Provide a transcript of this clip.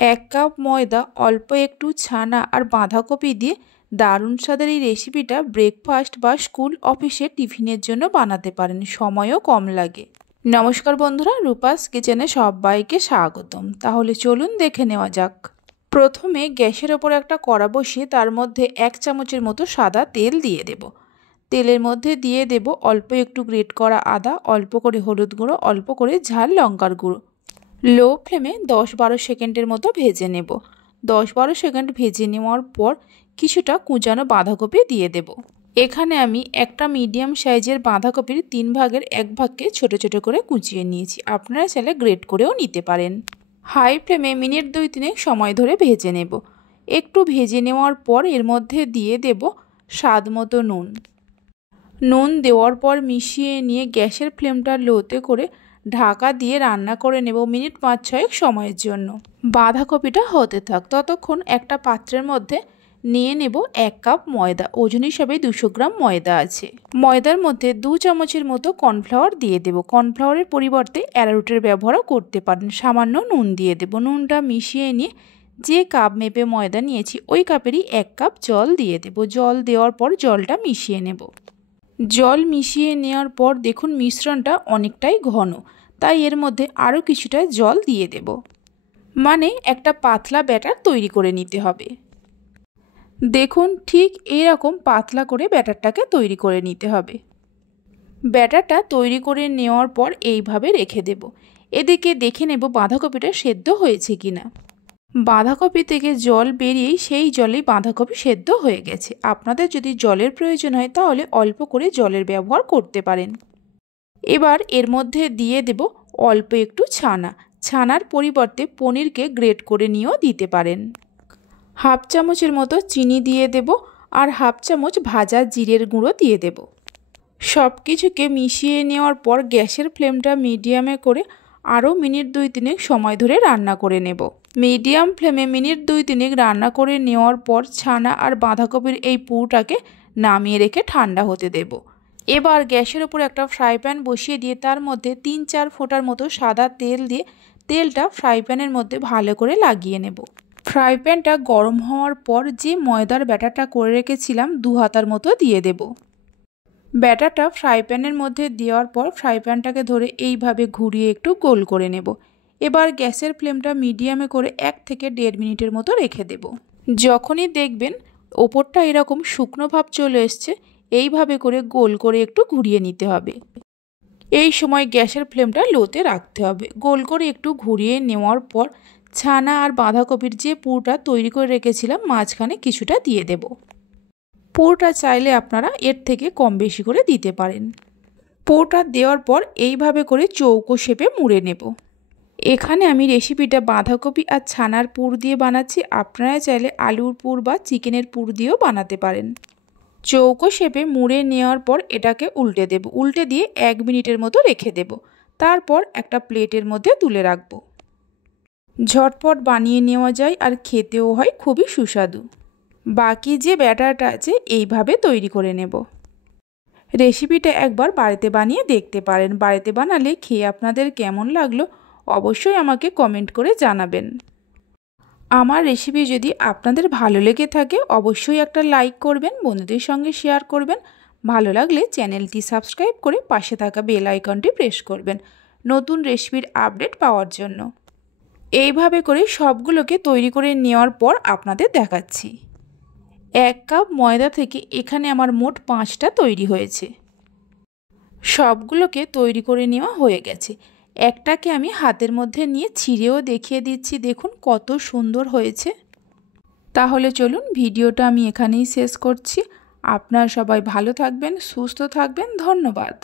1 cup ময়দা, অল্প একটু ছানা আর বাঁধাকপি দিয়ে দারুণ স্বাদের এই রেসিপিটা ব্রেকফাস্ট বা স্কুল অফিসে টিফিনের জন্য বানাতে পারেন, সময়ও কম লাগে। নমস্কার বন্ধুরা, রূপাস কিচেনে সবাইকে স্বাগতম। তাহলে চলুন দেখে নেওয়া যাক। প্রথমে গ্যাসের ওপর একটা কড়া বসিয়ে তার মধ্যে 1 চামচের মতো সাদা তেল দিয়ে দেব। তেলের মধ্যে দিয়ে দেব অল্প একটু গ্রেট করা আদা, অল্প করে হলুদ গুঁড়ো, অল্প করে ঝাল লঙ্কার গুঁড়ো। লো ফ্লেমে 10-12 সেকেন্ডের মতো ভেজে নেব। 10-12 সেকেন্ড ভেজে নেওয়ার পর কিছুটা কুঁচানো বাঁধাকপি দিয়ে দেব। এখানে আমি একটা মিডিয়াম সাইজের বাঁধাকপির 3 ভাগের 1 ভাগকে ছোট ছোট করে কুচিয়ে নিয়েছি। আপনারা চাইলে গ্রেট করেও নিতে পারেন। হাই ফ্লেমে মিনিট 2-3 সময় ধরে ভেজে নেব। একটু ভেজে নেওয়ার পর এর মধ্যে দিয়ে দেব স্বাদ মতো নুন। নুন দেওয়ার পর মিশিয়ে নিয়ে গ্যাসের ফ্লেমটা লোতে করে ঢাকা দিয়ে রান্না করে নেব মিনিট 5-6 সময়ের জন্য। বাঁধাকপিটা হতে থাক, ততক্ষণ একটা পাত্রের মধ্যে নিয়ে নেব 1 কাপ ময়দা। ওজন হিসাবে 200 গ্রাম ময়দা আছে। ময়দার মধ্যে 2 চামচের মতো কর্নফ্লাওয়ার দিয়ে দেব। কর্নফ্লাওয়ারের পরিবর্তে অ্যারারুটের ব্যবহারও করতে পারেন। সামান্য নুন দিয়ে দেব। নুনটা মিশিয়ে নিয়ে যে কাপ মেপে ময়দা নিয়েছি ওই কাপেরই 1 কাপ জল দিয়ে দেব। জল দেওয়ার পর জলটা মিশিয়ে নেব। জল মিশিয়ে নেওয়ার পর দেখুন মিশ্রণটা অনেকটাই ঘন, তাই এর মধ্যে আরও কিছুটা জল দিয়ে দেব। মানে একটা পাতলা ব্যাটার তৈরি করে নিতে হবে। দেখুন ঠিক এরকম পাতলা করে ব্যাটারটাকে তৈরি করে নিতে হবে। ব্যাটারটা তৈরি করে নেওয়ার পর এইভাবে রেখে দেব। এদিকে দেখে নেব বাঁধাকপিটা সেদ্ধ হয়েছে কিনা। বাঁধাকপি থেকে জল বেরিয়েই সেই জলেই বাঁধাকপি সেদ্ধ হয়ে গেছে। আপনাদের যদি জলের প্রয়োজন হয় তাহলে অল্প করে জলের ব্যবহার করতে পারেন। এবার এর মধ্যে দিয়ে দেব অল্প একটু ছানা। ছানার পরিবর্তে পনিরকে গ্রেট করে নিয়েও দিতে পারেন। হাফ চামচের মতো চিনি দিয়ে দেব আর হাফ চামচ ভাজা জিরের গুঁড়ো দিয়ে দেব। সব কিছুকে মিশিয়ে নেওয়ার পর গ্যাসের ফ্লেমটা মিডিয়ামে করে আরও মিনিট 2-3 সময় ধরে রান্না করে নেব। মিডিয়াম ফ্লেমে মিনিট 2-3 রান্না করে নেওয়ার পর ছানা আর বাঁধাকপির এই পুরটাকে নামিয়ে রেখে ঠান্ডা হতে দেব। এবার গ্যাসের ওপর একটা ফ্রাই প্যান বসিয়ে দিয়ে তার মধ্যে 3-4 ফোঁটার মতো সাদা তেল দিয়ে তেলটা ফ্রাই প্যানের মধ্যে ভালো করে লাগিয়ে নেব। ফ্রাই প্যানটা গরম হওয়ার পর যে ময়দার ব্যাটারটা করে রেখেছিলাম 2 হাতার মতো দিয়ে দেব। ব্যাটারটা ফ্রাই প্যানের মধ্যে দেওয়ার পর ফ্রাই প্যানটাকে ধরে এইভাবে ঘুরিয়ে একটু গোল করে নেব। এবার গ্যাসের ফ্লেমটা মিডিয়ামে করে 1 থেকে 1.5 মিনিটের মতো রেখে দেব। যখনই দেখবেন ওপরটা এরকম শুকনো ভাব চলে এসছে, এইভাবে করে গোল করে একটু ঘুরিয়ে নিতে হবে। এই সময় গ্যাসের ফ্লেমটা লোতে রাখতে হবে। গোল করে একটু ঘুরিয়ে নেওয়ার পর ছানা আর বাঁধাকপির যে পুরটা তৈরি করে রেখেছিলাম মাঝখানে কিছুটা দিয়ে দেব। পুরটা চাইলে আপনারা এর থেকে কম বেশি করে দিতে পারেন। পুরটা দেওয়ার পর এইভাবে করে চৌকো শেপে মুড়ে নেব। এখানে আমি রেসিপিটা বাঁধাকপি আর ছানার পুর দিয়ে বানাচ্ছি। আপনারা চাইলে আলুর পুর বা চিকেনের পুর দিয়েও বানাতে পারেন। চৌকো শেপে মুড়ে নেওয়ার পর এটাকে উল্টে দেব। উল্টে দিয়ে 1 মিনিটের মতো রেখে দেব। তারপর একটা প্লেটের মধ্যে তুলে রাখব। ঝটপট বানিয়ে নেওয়া যায় আর খেতেও হয় খুবই সুস্বাদু। বাকি যে ব্যাটারটা আছে এইভাবে তৈরি করে নেব। রেসিপিটা একবার বাড়িতে বানিয়ে দেখতে পারেন। বাড়িতে বানালে খেয়ে আপনাদের কেমন লাগলো অবশ্যই আমাকে কমেন্ট করে জানাবেন। আমার রেসিপি যদি আপনাদের ভালো লেগে থাকে অবশ্যই একটা লাইক করবেন, বন্ধুদের সঙ্গে শেয়ার করবেন। ভালো লাগলে চ্যানেলটি সাবস্ক্রাইব করে পাশে থাকা বেল আইকনটি প্রেস করবেন নতুন রেসিপির আপডেট পাওয়ার জন্য। এইভাবে করে সবগুলোকে তৈরি করে নেওয়ার পর আপনাদের দেখাচ্ছি। 1 কাপ ময়দা থেকে এখানে আমার মোট 5টা তৈরি হয়েছে। সবগুলোকে তৈরি করে নেওয়া হয়ে গেছে। একটাকে আমি হাতের মধ্যে নিয়ে ছিঁড়েও দেখিয়ে দিচ্ছি, দেখুন কত সুন্দর হয়েছে। তাহলে চলুন ভিডিওটা আমি এখানেই শেষ করছি। আপনারা সবাই ভালো থাকবেন, সুস্থ থাকবেন। ধন্যবাদ।